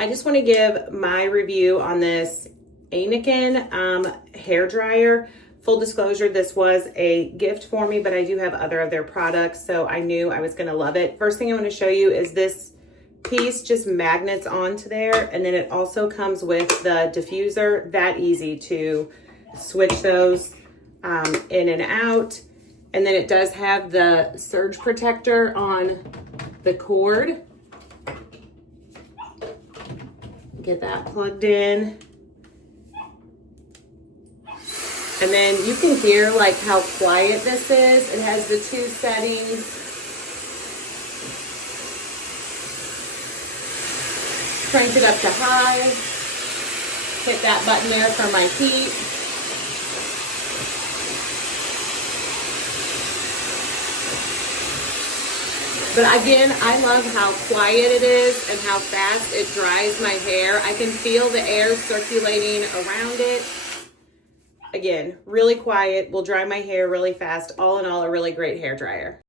I just want to give my review on this Anakin hair dryer. Full disclosure, this was a gift for me, but I do have other of their products, so I knew I was going to love it. First thing I want to show you is this piece just magnets onto there, and then it also comes with the diffuser. That easy to switch those in and out. And then it does have the surge protector on the cord. Get that plugged in. And then you can hear like how quiet this is. It has the 2 settings. Crank it up to high. Hit that button there for my heat. But again, I love how quiet it is and how fast it dries my hair. I can feel the air circulating around it. Again, really quiet, will dry my hair really fast. All in all, a really great hair dryer.